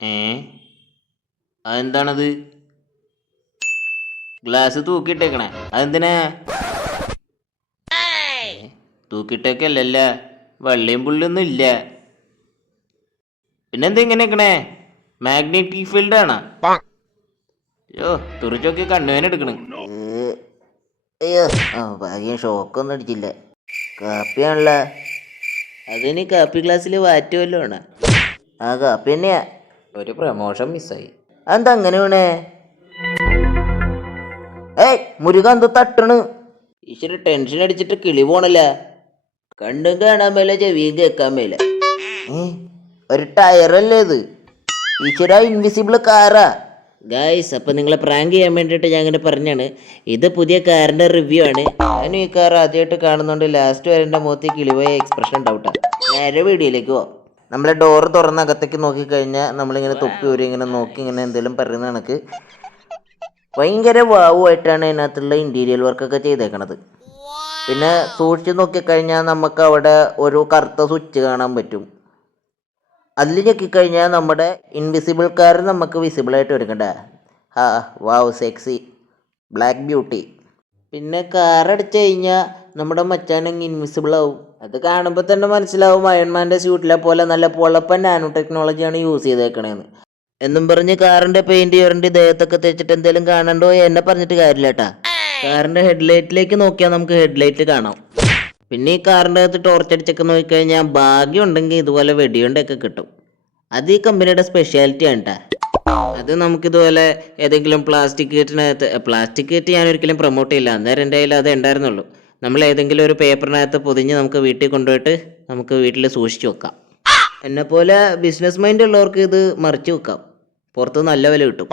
ഏ? അതെന്താണത്? ഗ്ലാസ് തൂക്കിയിട്ടേക്കണേ. അതെന്തിനാ? തൂക്കിയിട്ടേക്കല്ലല്ല. വെള്ളയും പുള്ളിയൊന്നും ഇല്ല. പിന്നെന്താ ഇങ്ങനെക്കണേ മാഗ്നറ്റിക് ഫീൽഡ് ആണ് അയ്യോ തുറിച്ചൊക്കെ കണ്ണുവേന എടുക്കണ്. അയ്യോ ആ ഭാഗ്യം ഷോക്കൊന്നും അടിച്ചില്ല. കാപ്പിയാണല്ലോ. അതിന് കാപ്പി ഗ്ലാസ്സിൽ വാറ്റുമല്ലോ ആണ്? ആ കാപ്പി തന്നെയാ. ഒരു പ്രമോഷൻ മിസ്സായി അതെന്താ അങ്ങനെ വീണേ? ഏയ് മുരുക എന്ത് തട്ടണ്? ഈശ്വര ടെൻഷൻ അടിച്ചിട്ട് കിളി പോണല്ല. കണ്ടും കാണാൻ മേല ചെവിയും കേൾക്കാൻ മേല. ഒരു ടയറല്ലേ ഇത്? ഈശ്വര ഇൻവിസിബിൾ കാറാ ഗായ്സ് അപ്പൊ നിങ്ങളെ പ്രാങ്ക് ചെയ്യാൻ വേണ്ടിയിട്ട് ഞാൻ ഇങ്ങനെ പറഞ്ഞാണ്. ഇത് പുതിയ കാറിന്റെ റിവ്യൂ ആണ്. ഞാനും ഈ കാർ ആദ്യമായിട്ട് കാണുന്നോണ്ട് ലാസ്റ്റ് വരെ എന്റെ കിളിപോയ എക്സ്പ്രഷൻ ഡൗട്ടാ നേരെ വീഡിയോയിലേക്ക് പോ നമ്മളെ ഡോറ് തുറന്ന് അകത്തേക്ക് നോക്കിക്കഴിഞ്ഞാൽ നമ്മളിങ്ങനെ തൊപ്പി ഊരി ഇങ്ങനെ നോക്കി ഇങ്ങനെ എന്തെങ്കിലും പറയുന്ന കണക്ക് ഭയങ്കര വാവുമായിട്ടാണ് അതിനകത്തുള്ള ഇന്റീരിയൽ വർക്കൊക്കെ ചെയ്തേക്കണത്. പിന്നെ സൂക്ഷിച്ച് നോക്കിക്കഴിഞ്ഞാൽ നമുക്ക് അവിടെ ഒരു കറുത്ത സ്വിച്ച് കാണാൻ പറ്റും. അതിൽ ഞെക്കിക്കഴിഞ്ഞാൽ നമ്മുടെ ഇൻവിസിബിൾ കാർ നമുക്ക് വിസിബിളായിട്ട് എടുക്കണ്ടേ ആ വാവ് സെക്സി ബ്ലാക്ക് ബ്യൂട്ടി പിന്നെ കാർ അടിച്ചു കഴിഞ്ഞാൽ നമ്മുടെ മച്ചാനങ്ങ് ഇൻവിസിബിൾ ആവും. അത് കാണുമ്പോൾ തന്നെ മനസ്സിലാവും അയൺമാന്റെ സ്യൂട്ടിലെ പോലെ നല്ല പൊളപ്പൻ നാനോ ടെക്നോളജിയാണ് യൂസ് ചെയ്തേക്കണേന്ന്. എന്നും പറഞ്ഞ് കാറിന്റെ പെയിന്റ് ചോറിന്റെ ദേഹത്തൊക്കെ തേച്ചിട്ട് എന്തെങ്കിലും കാണണ്ടോ എന്നെ പറഞ്ഞിട്ട് കാര്യമില്ല കേട്ടാ കാറിന്റെ ഹെഡ്ലൈറ്റിലേക്ക് നോക്കിയാൽ നമുക്ക് ഹെഡ്ലൈറ്റ് കാണാം. പിന്നെ ഈ കാറിന്റെ അകത്ത് ടോർച്ച് അടിച്ചൊക്കെ നോക്കിക്കഴിഞ്ഞാൽ ഭാഗ്യം ഉണ്ടെങ്കിൽ ഇതുപോലെ വെടിയുണ്ടൊക്കെ കിട്ടും. അത് ഈ കമ്പനിയുടെ സ്പെഷ്യാലിറ്റി ആണ്. അത് നമുക്കിതുപോലെ ഏതെങ്കിലും പ്ലാസ്റ്റിക് കേറ്റിനകത്ത് പ്ലാസ്റ്റിക് കേറ്റ് ഞാൻ ഒരിക്കലും പ്രൊമോട്ട് ചെയ്യില്ല. അന്നേരം എന്റെ കയ്യിൽ അത് ഉണ്ടായിരുന്നുള്ളൂ. നമ്മൾ ഏതെങ്കിലും ഒരു പേപ്പറിനകത്ത് പൊതിഞ്ഞ് നമുക്ക് വീട്ടിൽ കൊണ്ടുപോയിട്ട് നമുക്ക് വീട്ടിൽ സൂക്ഷിച്ചു വെക്കാം. എന്നെ പോലെ ബിസിനസ് മൈൻഡ് ഉള്ളവർക്ക് ഇത് മറിച്ച് വെക്കാം. പുറത്ത് നല്ല വില കിട്ടും.